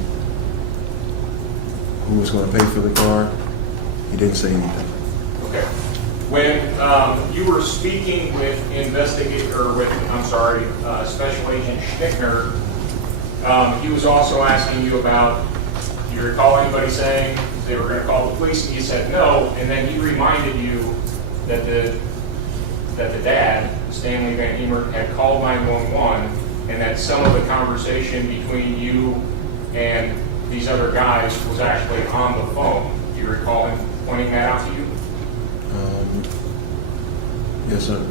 who was going to pay for the car, he didn't say anything. Okay. When you were speaking with Special Agent Schnickner, he was also asking you about, do you recall anybody saying they were going to call the police, and you said no, and then he reminded you that the dad, Stanley VanHemert, had called 911, and that some of the conversation between you and these other guys was actually on the phone. Do you recall him pointing that out to you? Yes, sir.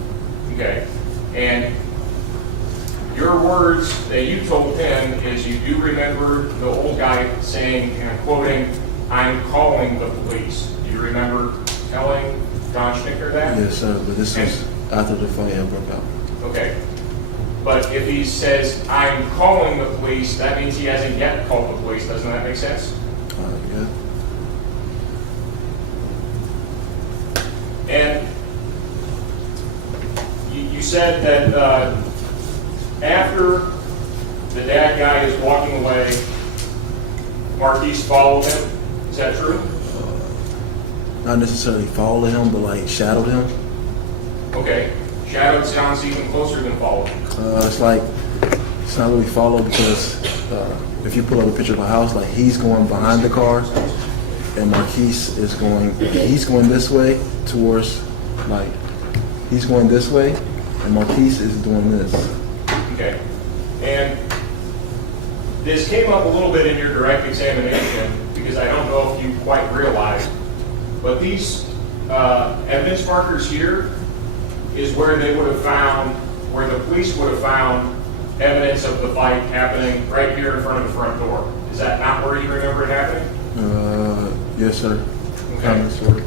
Okay. And your words that you told him is you do remember the old guy saying, and I'm quoting, "I'm calling the police." Do you remember telling Don Schnicker that? Yes, sir. But this was after the fight had broke out. Okay. But if he says, "I'm calling the police," that means he hasn't yet called the police. Doesn't that make sense? Yeah. And you said that after the dad guy is walking away, Marquis followed him. Is that true? Not necessarily followed him, but like shadowed him. Okay. Shadowed sounds even closer than followed. It's like, it's not really followed because if you pull up a picture of a house, like he's going behind the car and Marquis is going, he's going this way towards, like, he's going this way and Marquis is doing this. Okay. And this came up a little bit in your direct examination because I don't know if you quite realized, but these evidence markers here is where they would have found, where the police would have found evidence of the fight happening right here in front of the front door. Is that not where you remember it happening? Yes, sir. Okay. Kind of, sort of.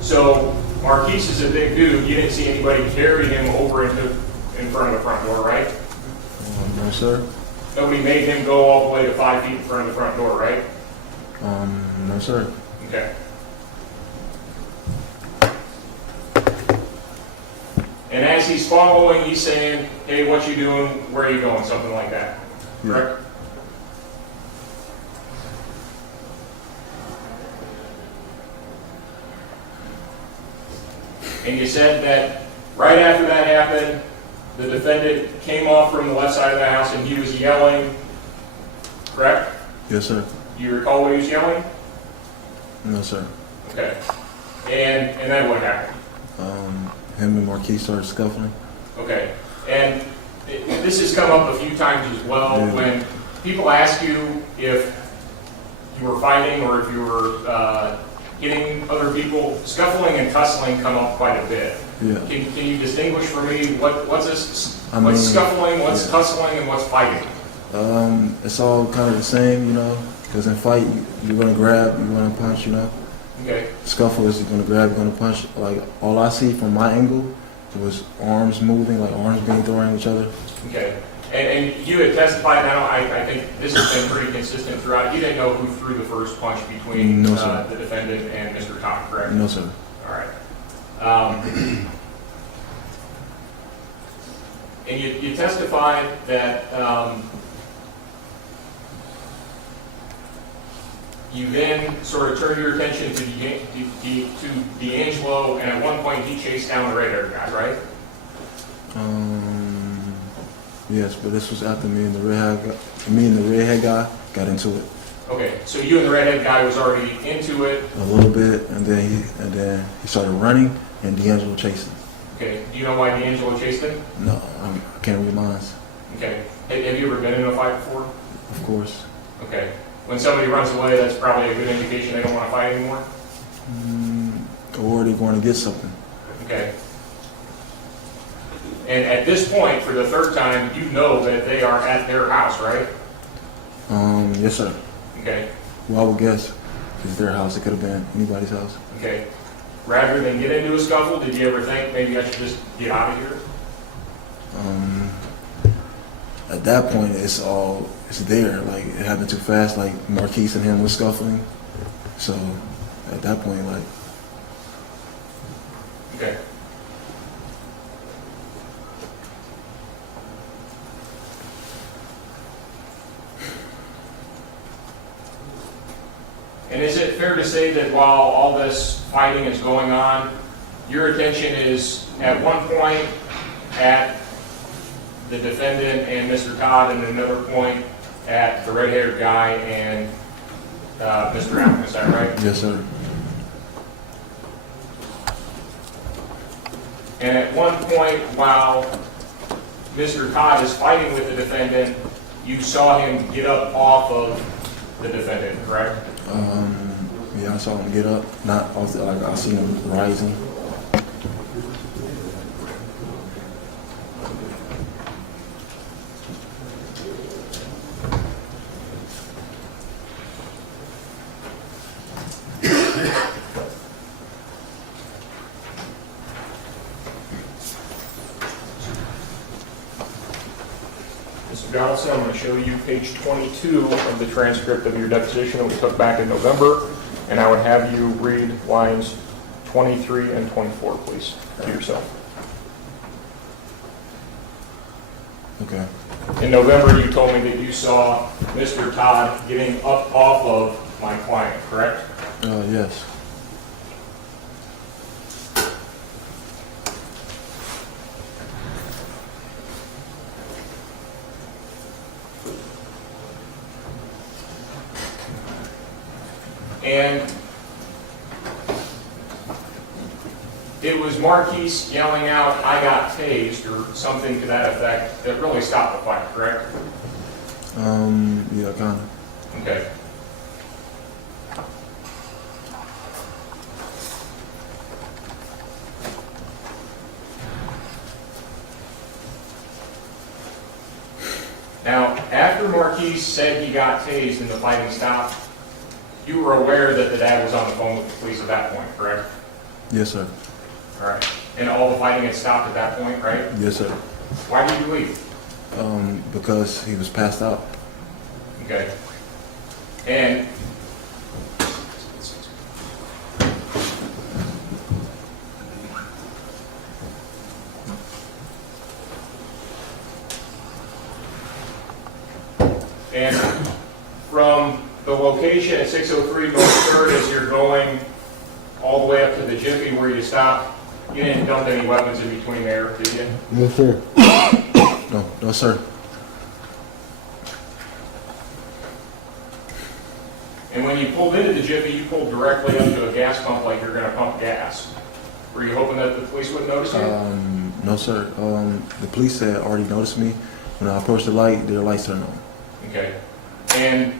So Marquis is a big dude. You didn't see anybody carry him over in front of the front door, right? No, sir. Nobody made him go all the way to 5 feet in front of the front door, right? No, sir. Okay. And as he's following, he's saying, "Hey, what you doing? Where are you going?" Something like that. Correct? And you said that right after that happened, the defendant came off from the left side of the house and he was yelling, correct? Yes, sir. Do you recall what he was yelling? No, sir. Okay. And then what happened? Him and Marquis started scuffling. Okay. And this has come up a few times as well. Yeah. When people ask you if you were fighting or if you were hitting other people, scuffling and tussling come up quite a bit. Yeah. Can you distinguish for me what's this? I What's mean, scuffling? What's yeah. tussling? And what's fighting? It's all kind of the same, you know, because in fight, you're going to grab, you're going to punch, you know. Okay. Scuffle is you're going to grab, you're going to punch. Like, all I see from my angle was arms moving, like arms being thrown at each other. Okay. And you had testified now, I think this has been pretty consistent throughout. You didn't know who threw the first punch between No, sir. the defendant and Mr. Todd, correct? No, sir. All right. And you testified that you then sort of turned your attention to D'Angelo, and at one point he chased down the red-haired guy, right? Yes, but this was after me and the redhead guy got into it. Okay, so you and the redhead guy was already into it. A little bit, and then he started running, and D'Angelo chased him. Okay, do you know why D'Angelo chased him? No, I can't read mine. Okay, have you ever been in a fight before? Of course. Okay, when somebody runs away, that's probably a good indication they don't want to fight anymore? Or they're going to get something. Okay. And at this point, for the third time, you know that they are at their house, right? Yes, sir. Okay. Well, I would guess it's their house. It could have been anybody's house. Okay. Rather than get into a scuffle, did you ever think maybe I should just get out of here? At that point, it's there. Like, it happened too fast. Like, Marquis and him was scuffling. So at that point, like, Okay. And is it fair to say that while all this fighting is going on, your attention is at one point at the defendant and Mr. Todd, and another point at the red-haired guy and Mr. Allen, is that right? yes, sir. And at one point, while Mr. Todd is fighting with the defendant, you saw him get up off of the defendant, correct? Yeah, I saw him get up. Not off the, like, I seen him rising. Mr. Donaldson, I'm going to show you page 22 of the transcript of your deposition that we took back in November, and I would have you read lines 23 and 24, please, to yourself. Okay. In November, you told me that you saw Mr. Todd getting up off of my client, correct? Yes. And it was Marquis yelling out, "I got tased," or something to that effect, that really stopped the fight, correct? Yeah, kind of. Okay. Now, after Marquis said he got tased and the fighting stopped, you were aware that the dad was on the phone with the police at that point, correct? Yes, sir. All right. And all the fighting had stopped at that point, right? Yes, sir. Why did you leave? Because he was passed out. Okay. And from the location at 603 North 3rd, as you're going all the way up to the Jiffy where you stopped, you didn't dump any weapons in between there, did you? No, sir. No, sir. And when you pulled into the Jiffy, you pulled directly up to a gas pump like you're going to pump gas. Were you hoping that the police wouldn't notice you? No, sir. The police had already noticed me. When I approached the light, their lights turned on. Okay. And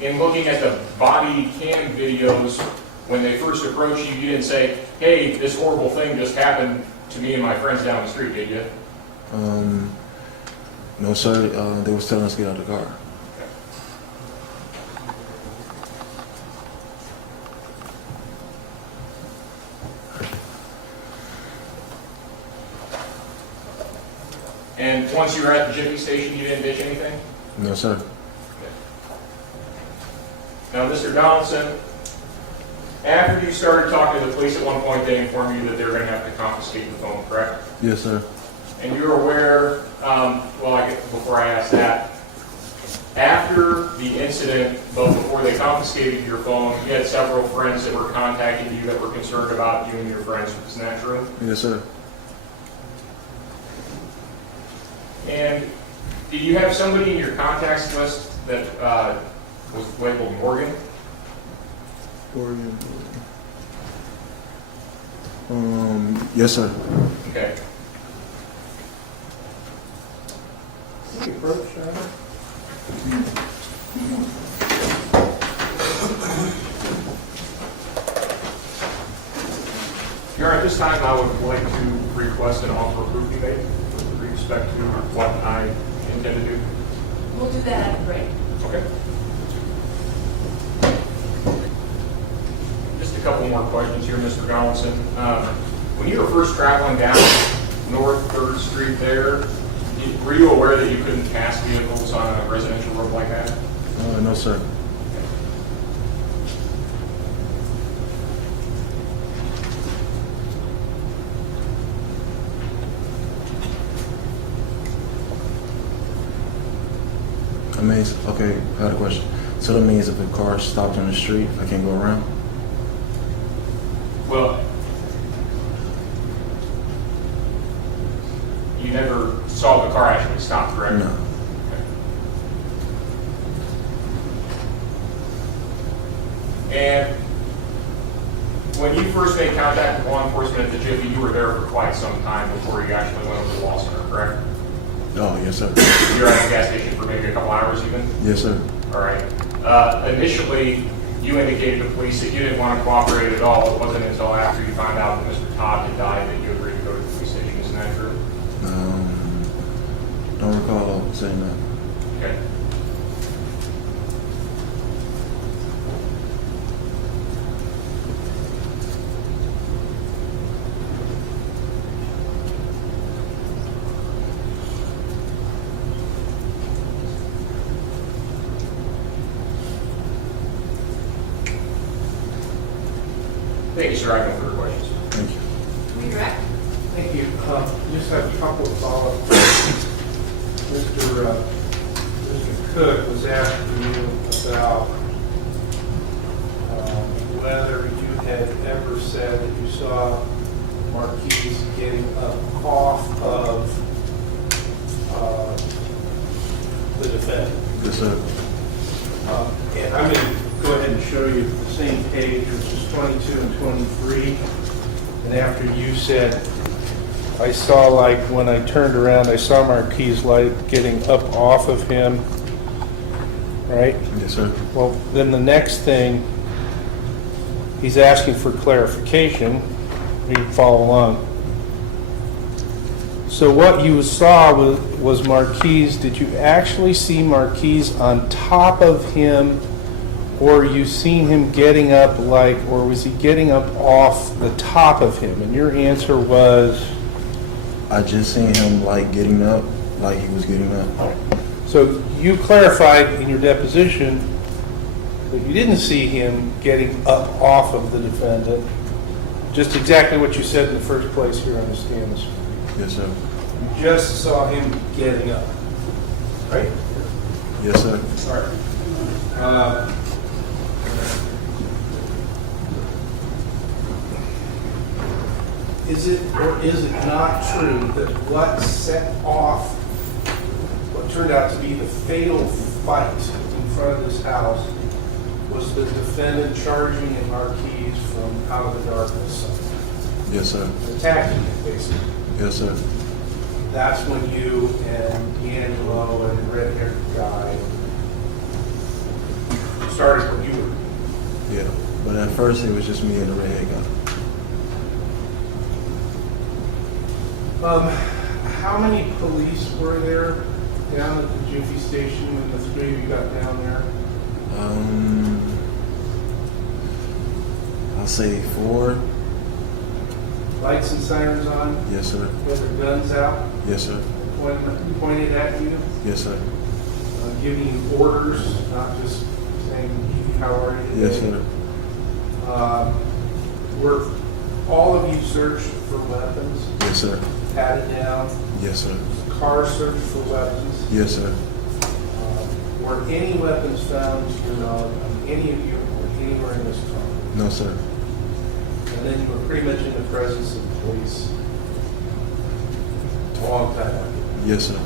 in looking at the body cam videos, when they first approached you, you didn't say, "Hey, this horrible thing just happened to me and my friends down the street," did you? No, sir. They was telling us to get out of the car. And once you were at the Jiffy station, you didn't ditch anything? No, sir. Now, Mr. Donaldson, after you started talking to the police, at one point they informed you that they were going to have to confiscate the phone, correct? Yes, sir. And you're aware, before I ask that, after the incident, though before they confiscated your phone, you had several friends that were contacting you that were concerned about you and your friends. Isn't that true? Yes, sir. And do you have somebody in your contacts list that was labeled Morgan? Yes, sir. Okay. Your Honor, at this time, I would like to request an offer of proof be made with respect to what I intend to do. We'll do that at a break. Okay. Just a couple more questions here, Mr. Donaldson. When you were first traveling down North 3rd Street there, were you aware that you couldn't pass vehicles on a residential road like that? No, sir. means, okay, I had a question. So that means if a car stopped on the street, I can't go around? Well, you never saw the car actually stop, correct? No. And when you first made contact with law enforcement at the Jiffy, you were there for quite some time before you actually went over to the law center, correct? Oh, yes, sir. You were at the gas station for maybe a couple hours even? Yes, sir. All right. Initially, you indicated to police that you didn't want to cooperate at all. It wasn't until after you found out that Mr. Todd had died that you agreed to go to the police station. Isn't that true? Don't recall saying that. Okay. Thank you, sir. I have no further questions. Thank you. Redirect? Thank you. Just have a couple of follow-ups. Mr. Cook was asking you about whether you had ever said that you saw Marquis getting up off of the defendant. Yes, sir. And I'm going to go ahead and show you the same page, which is 22 and 23. And after you said, I saw, like, when I turned around, I saw Marquis light getting up off of him, right? Yes, sir. Well, then the next thing, he's asking for clarification. You can follow along. So what you saw was Marquis, did you actually see Marquis on top of him, or you seen him getting up like, or was he getting up off the top of him? And your answer was? I just seen him like getting up, like he was getting up. So you clarified in your deposition that you didn't see him getting up off of the defendant, just exactly what you said in the first place here on the stand. Yes, sir. You just saw him getting up, right? Yes, sir. All right. Is it or is it not true that what set off what turned out to be the fatal fight in front of this house was the defendant charging at Marquis from out of the darkness, Yes, sir. attacking him, basically? Yes, sir. That's when you and D'Angelo and the red-haired guy started what you were. Yeah. But at first it was just me and the redhead guy. How many police were there down at the Jiffy station when the three of you got down there? I'll say 4. Lights and sirens on, Yes, sir. with their guns out, Yes, sir. pointed at you, Yes, sir. giving you orders, not just saying, how are you Yes, today? sir. Were all of you searched for weapons, Yes, sir. patted down, Yes, sir. car searched for weapons? Yes, sir. Were any weapons found to your knowledge on any of you or anywhere in this car? No, sir. And then you were pretty much in the presence of the police a long time ago. Yes, sir.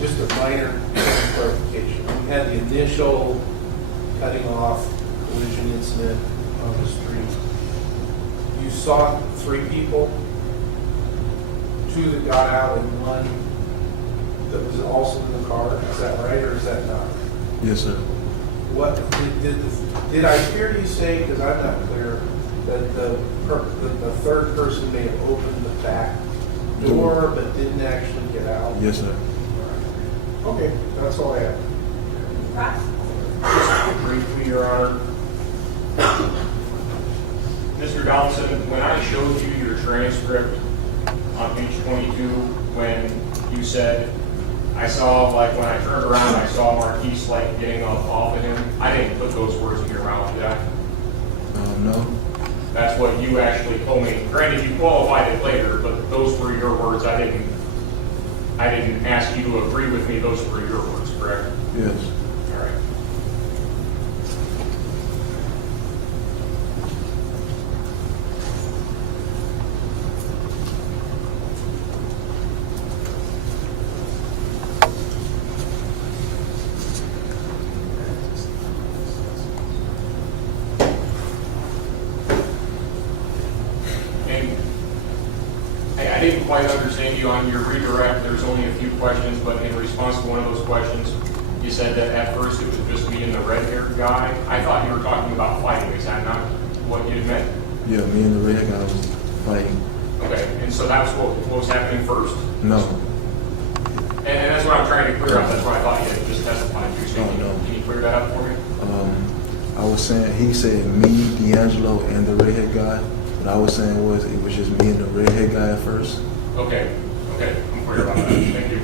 Just a minor clarification. We had the initial cutting off collision incident on the street. You saw 3 people, 2 that got out and 1 that was also in the car. Is that right or is that not? Yes, sir. What did I hear you say? Because I'm not clear that the third person may have opened the back door but didn't actually get out. Yes, sir. Okay, that's all I have. cross? Just briefly, Your Honor. Mr. Donaldson, when I showed you your transcript on page 22, when you said, I saw, like, when I turned around, I saw Marquis, like, getting off of him, I didn't put those words in your mouth, did I? No. That's what you actually told me. Granted, you qualified it later, but those were your words. I didn't ask you to agree with me. Those were your words, correct? Yes. All right. I didn't quite understand you on your redirect. There's only a few questions, but in response to one of those questions, you said that at first it was just me and the red-haired guy. I thought you were talking about fighting. Is that not what you meant? Yeah, me and the red guy was fighting. Okay, and so that was what was happening first? No. And that's what I'm trying to clear up. That's what I thought you had just testified to. So No. can you clear that up for me? I was saying, he said me, D'Angelo, and the redhead guy. What I was saying was, it was just me and the redhead guy at first. Okay, I'm clear about that. Thank you.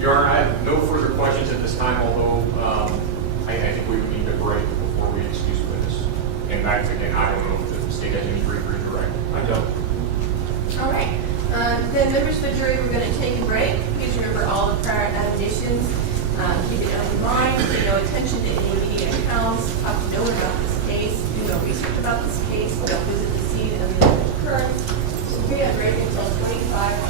Your Honor, I have no further questions at this time, although I think we would need a break before we excuse witness. And back again, I don't know if the state has any redirect. I don't. All right. Then members of the jury, we're going to take a break. Please remember all the prior admonitions. Keep it in mind. Pay no attention to any media accounts. Talk to no one about this case. Do no research about this case. Don't visit the scene of the occurrence. We'll be on break until 25